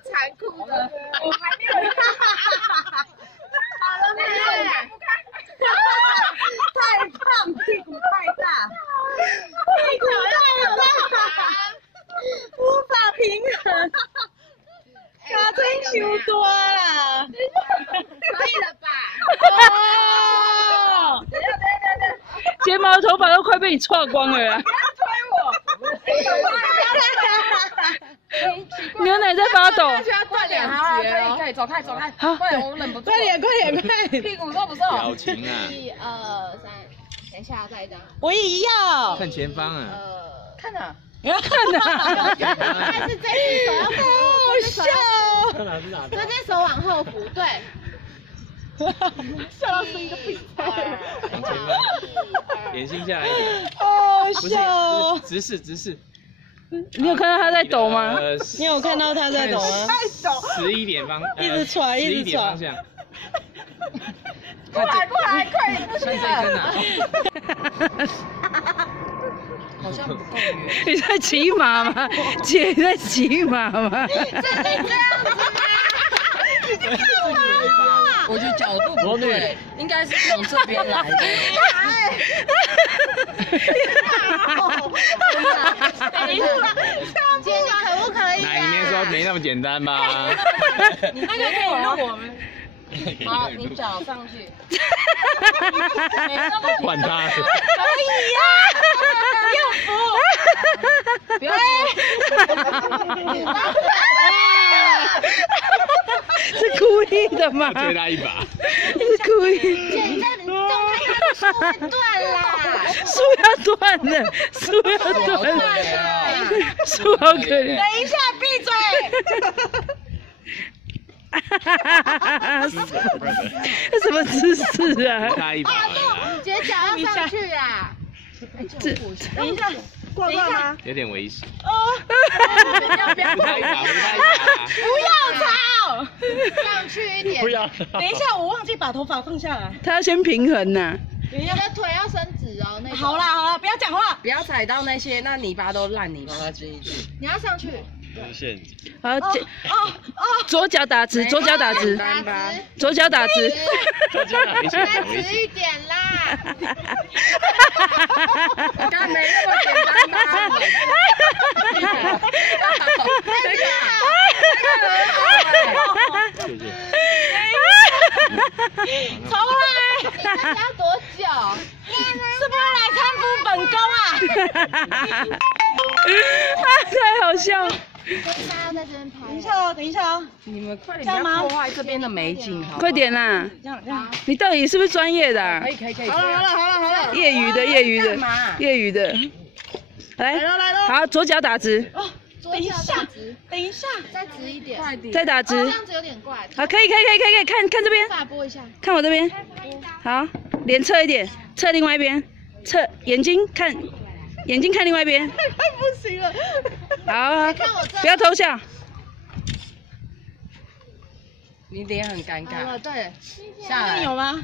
残酷的，我还没有。好了没？太胖，屁股太大，屁股太大，无法平衡。卡真太多啦！可以了吧？哦，等一下，睫毛头发都快被你撞光了啦！牛奶在发抖。快点，可以，走开。好，快点，我忍不住。快点！屁股瘦不瘦？表情啊， 1、2、3，等一下再一张。我也要。看前方啊，看哪？你要看哪？但是这只手要扶，好笑哦！这只手往后扶，对。笑到是一个屁往前方，眼睛下来一点，好不笑哦！是，直视。你有看到他在抖吗？你有看到他在抖吗？11点方，一直喘11点方向。过来，快点！看这根啊！好像不够远。你在骑马吗？姐你在骑马吗？我觉得角度不对，应该是从这边来的。姐，你可不可以奶里面说没那么简单吧？你那个可以录我们。好，你脚上去。管他。可以呀，不要扶。是故意的吗？推他一把。是故意。姐，你再动它，树会断啦。树要断了，树要断了，树好可怜。等一下，闭嘴！这什么姿势啊？他一把。姐脚要上去啊！等一下，挂吗？有点危险。不要扶他一把，不要吵，上去一点。不要。等一下，我忘记把头发放下来。他要先平衡呐。你的腿要伸直哦。那个好啦，不要讲话。不要踩到那些那泥巴都烂泥巴。你要上去。陷阱。好，左脚打直，左脚打直，左脚打直。再直一点啦。刚没那么简单吧？重来，要多久？是不是来看夫本宫啊？太好笑了。婚纱要在这边拍。等一下哦。你们快点不要破坏这边的美景，好。快点啦！这样。你到底是不是专业的啊？可以。好了。业余的。来，好，左脚打直。左脚打直。等一下，再直一点。再打直。这样子有点怪。好，可以，看这边，发拨一下。看我这边。好，脸侧一点，侧另外一边，侧眼睛看另外一边。快不行了。好，不要偷笑。你脸很尴尬。对，下来。有吗？